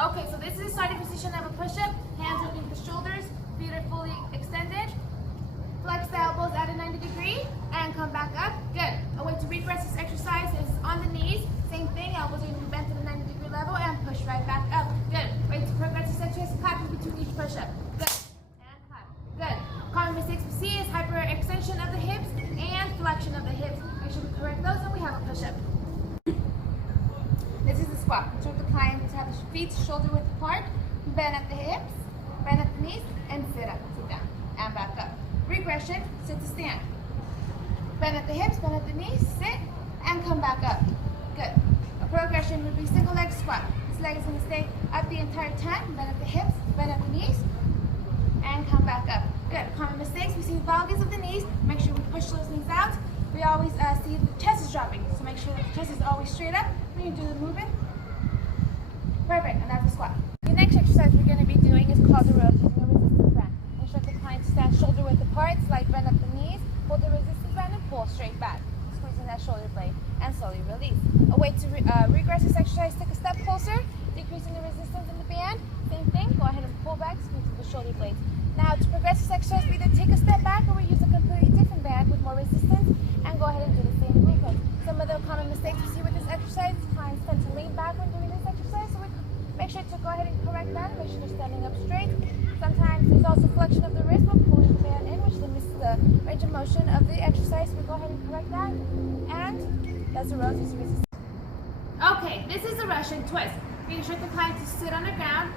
Okay, so this is the starting position of a push-up. Hands underneath the shoulders, feet are fully extended. Flex the elbows at a 90 degree and come back up. Good. A way to regress this exercise is on the knees. Same thing, elbows are going to be bent to the 90 degree level and push right back up. Good. Way to progress this exercise, clapping between each push-up. Good. And clap. Good. Common mistakes we see is hyperextension of the hips and flexion of the hips. Make sure we correct those and we have a push-up. This is the squat. Instruct the client to have the feet shoulder width apart, bend at the hips, bend at the knees, and sit up, sit down, and back up. Regression, sit to stand. Bend at the hips, bend at the knees, sit, and come back up. Good. A progression would be single leg squat. This leg is going to stay up the entire time, bend at the hips, bend at the knees, and come back up. Good. Common mistakes, we see valgus of the knees. Make sure we push those knees out. We always see the chest is dropping, so make sure that the chest is always straight up when you do the movement. Perfect, and that's the squat. The next exercise we're going to be doing is called the rows using a resistance band. Instruct the client to stand shoulder width apart, slight bend up the knees, hold the resistance band and pull straight back, squeezing that shoulder blade, and slowly release. A way to regress this exercise, take a step closer, decreasing the resistance in the band. Same thing, go ahead and pull back, squeezing the shoulder blades. Now to progress this exercise, we either take a step back or we use a completely different band with more resistance and go ahead and do the same movement. Some of the common mistakes we see with this exercise, clients tend to lean back when doing this exercise, so we make sure to go ahead and correct that, make sure they're standing up straight. Sometimes there's also flexion of the wrist while pulling the band in, which limits the range of motion of the exercise. We go ahead and correct that, and that's the rows using resistance. Okay, this is the Russian twist. Making sure the client to sit on the ground,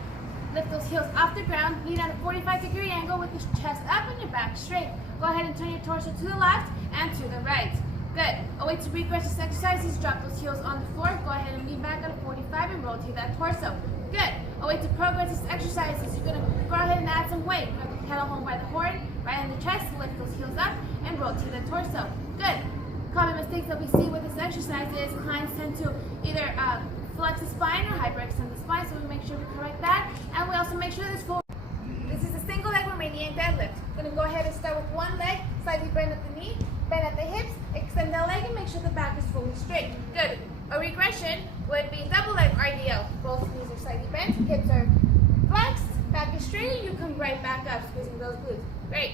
lift those heels off the ground, lean at a 45-degree angle with your chest up and your back straight. Go ahead and turn your torso to the left and to the right. Good. A way to regress this exercise is drop those heels on the floor. Go ahead and lean back at a 45 and rotate that torso. Good. A way to progress this exercise is you're going to go ahead and add some weight. Grab the pedal home by the horn, right on the chest, lift those heels up, and rotate the torso. Good. Common mistakes that we see with this exercise is clients tend to either flex the spine or hyperextend the spine, so we make sure we correct that. And we also make sure this is a single leg Romanian deadlift. We're going to go ahead and start with one leg, slightly bend at the knee, bend at the hips, extend the leg, and make sure the back is fully straight. Good. A regression would be double leg RDL. Both knees are slightly bent, hips are flexed, back is straight, and you come right back up, squeezing those glutes. Great.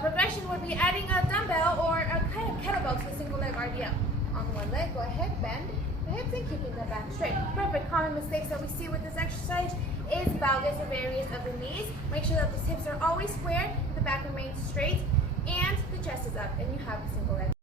Progression would be adding a dumbbell or a kind of kettlebell to the single leg RDL. On one leg, go ahead, bend the hips and keeping the back straight. Perfect. Common mistakes that we see with this exercise is valgus of areas of the knees. Make sure that the hips are always square, the back remains straight, and the chest is up, and you have a single leg.